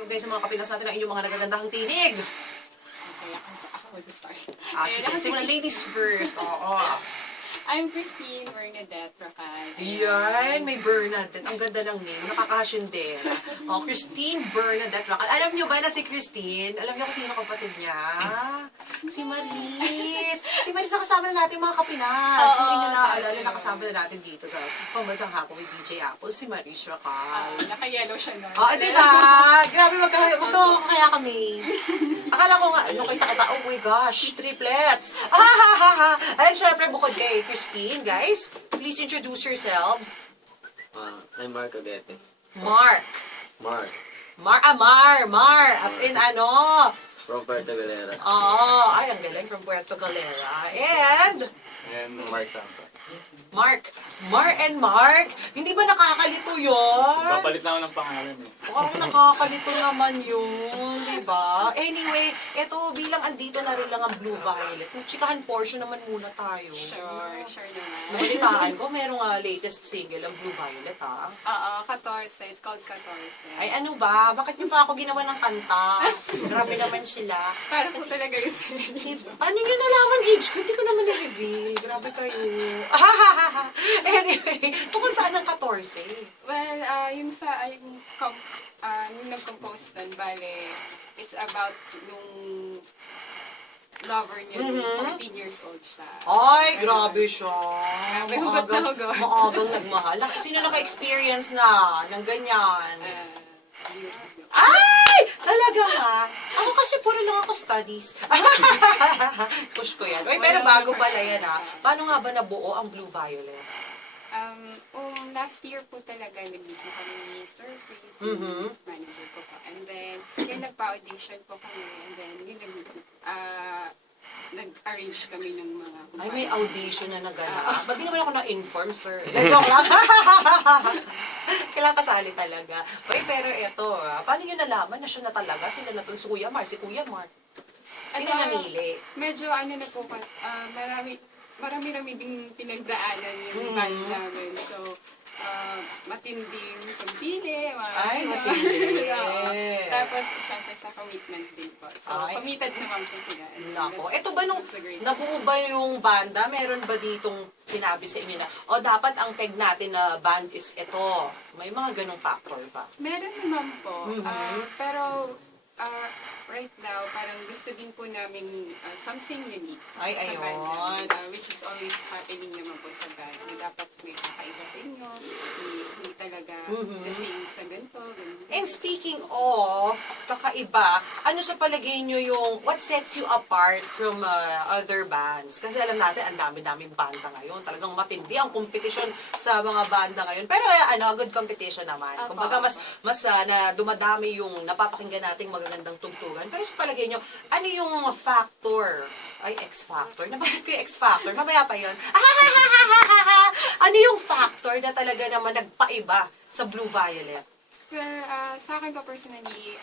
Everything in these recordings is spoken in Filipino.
kayo guys sa mga kapinas natin ang inyong mga nagagandahang tinig. Okay, ako mag-start. Sige, simulan ladies first. Oo. I'm Christine Bernadette Racal. Yan, may Bernadette. Ang ganda ng name. Nakakasyendera. Christine Bernadette Racal. Alam niyo ba na si Christine? Alam niyo kung sino kapatid niya? Si Maris. Si Maris nakasama na natin mga kapinas. Kung inyo naaalala, nakasama na natin dito sa Pambansang Hapon with DJ Apple, si Maris Racal. Naka-yellow siya nun. Diba? Grabe, magkakaya kami. Akala ko nga, ano kayo nakita? Oh my gosh, triplets. And syempre, bukod kay Christine, guys, please introduce yourselves. I'm Mark Agete. Mark. Mark. Mar. As in ano? From Puerto Galera. Ay, ang galing from Puerto Galera. And Mark Sampa. Mark. Mar and Mark. Hindi ba nakakalito yun? Papalit na ako ng pangalan eh. Parang nakakalito naman yun, di ba? Anyway, eto bilang andito na rin lang ang Blue Violet. Chikahan portion naman muna tayo. Sure naman. Nabalitaan ko, merong latest single ang Blue Violet, ha? Oo, 14. It's called 14. Ay, ano ba? Bakit niyo pa ako ginawa ng kanta? Grabe naman sila. Para po talaga yung sinili. Paano niyo nalaman age ko? Hindi ko naman na-reveal. Grabe kayo. Anyway, tungkol saan ang 14? Well, yung nag-compose nun, bale, it's about nung lover niya, nung 14 years old siya. Ay, grabe siya. Grabe, hugot na hugot. Maagang nagmahal. Sino naka-experience na ng ganyan? Beautiful. Ay! Talaga nga. Ako kasi puro lang ako studies. Push ko yan. Uy, pero bago pala yan ha. Paano nga ba nabuo ang Blue Violet? Last year po talaga, nag-meet po kami ni Sir Chris, manager ko po. And then, kaya nagpa-audition po kami. And then, yun nag-arrange kami ng mga Ay, may audition na naganap. Ba't di naman ako na-inform, sir? Joke lang. Kailangan kasali talaga. Uy, pero eto, paano nyo nalaman na siya na talaga? Sila na to, si Kuya Mark. Sino namili? Medyo na po, marami-rami ding pinagdaanan yung band namin. So, matinding pagpili. Ay, matindi. Tapos, syempre sa commitment din po. So, committed naman po sila. Nako. Ito ba nung nabuo ba yung banda, meron ba ditong sinabi sa inyo na, dapat ang peg natin na band is ito. May mga ganong factor ba? Meron naman po. Pero, right now, parang gusto din po namin something unique Ay, sa ayun. band. Which is always happening naman po sa band. Na dapat may kakaiba sa inyo. Hindi talaga the same sa ganito. And speaking of kakaiba, ano sa palagay nyo what sets you apart from other bands? Kasi alam natin, ang dami-daming banda ngayon. Talagang matindi ang competition sa mga banda ngayon. Pero good competition naman. Kumbaga, mas na dumadami yung napapakinggan nating magagandang tugtugan. Pero sa palagay nyo, ano yung factor? Ay, X-Factor. Nabanggit ko yung X-Factor. Mamaya pa yun. Ano yung factor na talaga naman nagpaiba sa Blue Violet? Well, sa akin po personally,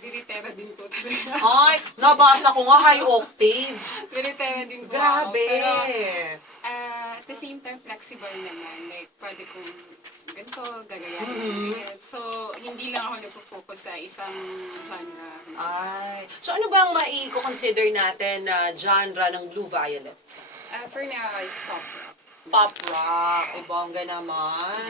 biritera din po talaga. Ay, nabasa ko nga high octave. Biritera din po Grabe. ako. Pero, at the same time, flexible naman. Like, pwede kong ganito, gagayahin. So, hindi lang ako nagpo-focus sa isang genre. Ay. So, ano bang mai-consider natin na genre ng Blue Violet? For now, it's pop rock. Pop rock. O bongga naman.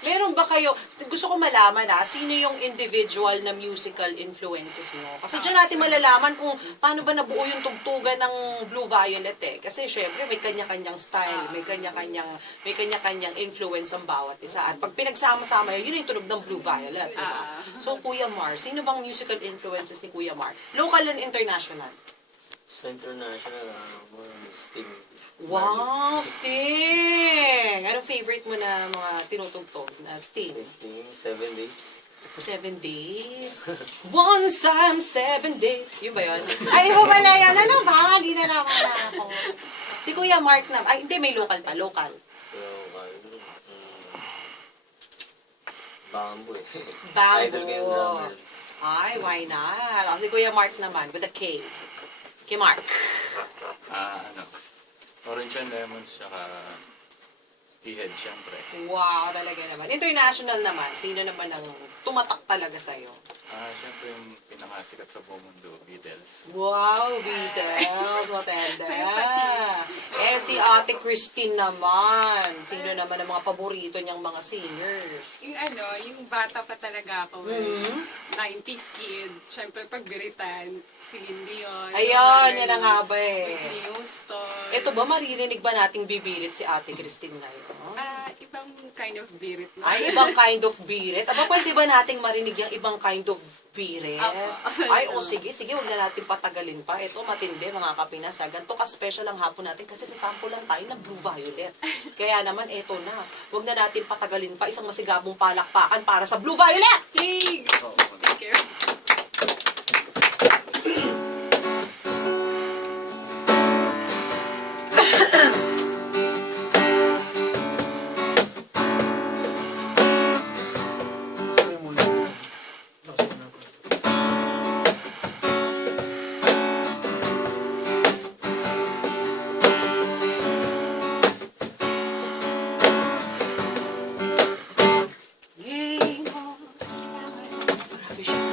Meron ba kayo, gusto ko malaman sino yung individual na musical influences mo? Kasi dyan natin malalaman kung paano ba nabuo yung tugtugan ng Blue Violet eh. Kasi syempre may kanya-kanyang style, may kanya-kanyang influence ang bawat isa. At pag pinagsama-sama yun yung tunog ng Blue Violet. Diba? So Kuya Mar, sino bang musical influences ni Kuya Mar? Local and international? Sa international, more Sting. Wow, Sting! Anong favorite mo na mga tinutugtog na Sting? Sting, 7 Days. 7 days? One time, 7 days. Yun ba yun? Ay, iba pala yan. Ano ba? Hindi na naman ako. Si Kuya Mark na. Ay, hindi, may local pa. Local. Bamboo eh. Bamboo. Idol ko yung drummer. Ay, why not? Si Kuya Mark naman, with a K. Kay Mark. Orange and Lemons, tsaka P-Head, syempre. Wow, talaga naman. International naman, sino naman ang tumatak talaga sa'yo? Siyempre yung pinakasikat sa buong mundo, Beatles. Wow, Beatles, matanda. Eh, si Ate Christine naman. Sino naman ang mga paborito niyang mga singers? Yung bata pa talaga ako, Mhm. 90s kid. Siyempre, pagbiritan, si Dion. Ayan, yan ang haba eh. Whitney Houston. Ito ba, maririnig ba nating bibirit si Ate Christine ngayon? Ibang kind of birit na. Ay, ibang kind of birit. Aba, pwede ba nating marinig yung ibang kind of birit? Apo. Ay, o sige, huwag na natin patagalin pa. Ito, matindi, mga kapinas. Ganito ka-special ang hapon natin kasi sa sample lang tayo ng Blue Violet. Kaya naman, eto na. Huwag na natin patagalin pa. Isang masigabong palakpakan para sa Blue Violet! Yay! Thank you. Grabe siya.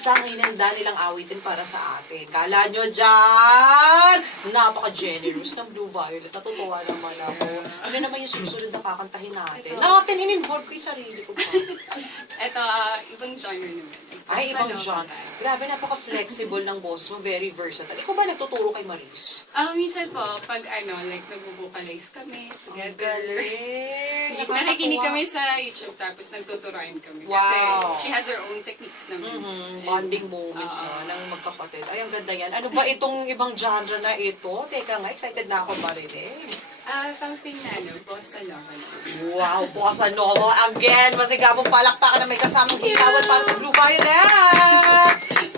isang hinanda nilang awitin para sa atin. Kala nyo dyan, napaka-generous ng Blue Violet. Natutuwa naman ako. Ano naman yung susunod na kakantahin natin? Natin, in-involve ko yung sarili ko pa. Ito, ibang genre naman. Ay, ibang Bossa genre. nova. Grabe, napaka-flexible ng boss mo. Very versatile. Ikaw ba nagtuturo kay Maris? Minsan po, pag like nag-vocalize kami Ang together. galing. Nakikinig Nakakatuwa. kami sa YouTube tapos nagtuturoan kami. Wow. Kasi she has her own techniques naman. Bonding moment ng magkapatid. Ay, ang ganda yan. Ano ba itong ibang genre na ito? Teka nga, excited na ako marinig. Something na bossa nova na. Wow, Bossa Nova. Again, masigabong palakpakan na may kasamang hitawan para sa Blue Violet.